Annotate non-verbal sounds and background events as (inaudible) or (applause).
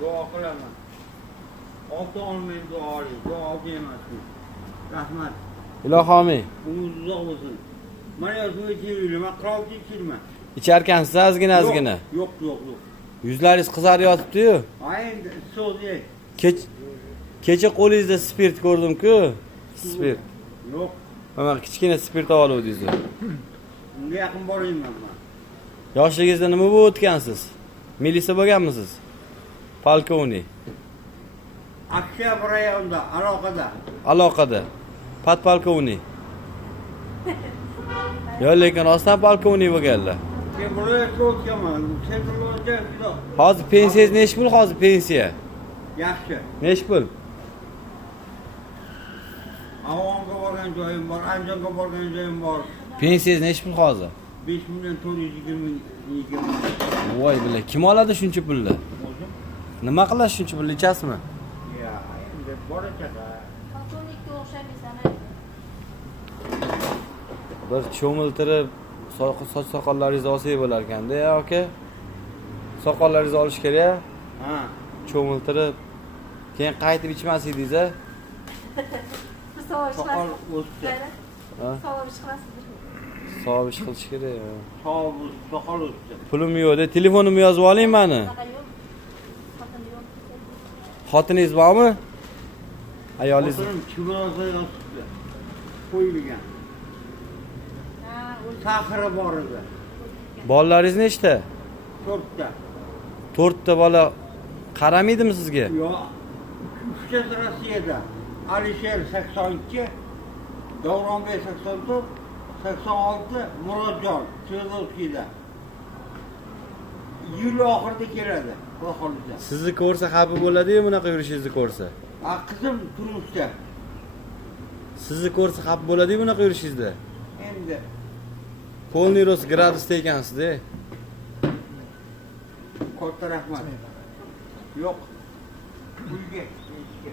duo qilaman ota olmay duoli duoga emasmi rahmat ilohi omin umringiz uzoq bo'lsin mana yozimga kelinglar man qirolga kelman icharkansiz ozgina ozgina yo'q yo'q yo'q yuzlaringiz qizarib yotibdi-yu endi so'zi kech kecha qo'lingizda spirt ko'rdimku spirt yo'q mana kichkina spirt oluvdingiz unga yaqin bormayman man yoshligingizda nima bo'lib o'tgansiz milisa bo'lganmisiz polkovnik oktyabr rayonida aloqada aloqada podpolkovnik yo lekin rostdan polkovnik bo'lganlar men viloyatga o'tganman sen viloyatga juda hozir pensiyangiz nechi pul hozir pensiya yaxshi nechi pul avonga borgan joyim bor andijonga borgan joyim bor pensiyangiz nechi pul hozir besh million to'rt yuz yigirma yigirma voy bilan kim oladi shuncha pulni nima qilasiz shuncha pulni ichasizmi? Ya endi bora chaqa Polkovnikka o'xshamaysan bir cho'miltirib soch soqollaringizni olsak bo'lar ekanda ya aka soqollaringizni olish kerak ha. Cho'miltirib keyin qaytib ichmas edingiz a? (laughs) Savob soqol o'sdi? Savob chiqmasin. savob ish qilish kerak ya. sog' soqol o'sdi pulim yo'qda telefonimni yozib oling mani Bunaqa yo'q. Xotin yo'q. Xotiningiz bormi ayolingiz xotinim chimolga yotibdi qo'yilgan Ha, o'lgan. sahri bor edi bolalaringiz nechta to'rtta. To'rtta bola qaramaydimi sizga yo uchtasi rossiyada alisher sakson ikki davronbek sakson to'rt sakson olti murodjon sverdlovskiyda yil oxirida keladi xudo xohlasa sizni ko'rsa xafa bo'ladiyu bunaqa yurishingizni ko'rsa a qizim turmushda sizni ko'rsa xafa bo'ladiyu bunaqa yurishingizda endi полный рост gradusda ekansizda katta rahmat yo'q uyga echki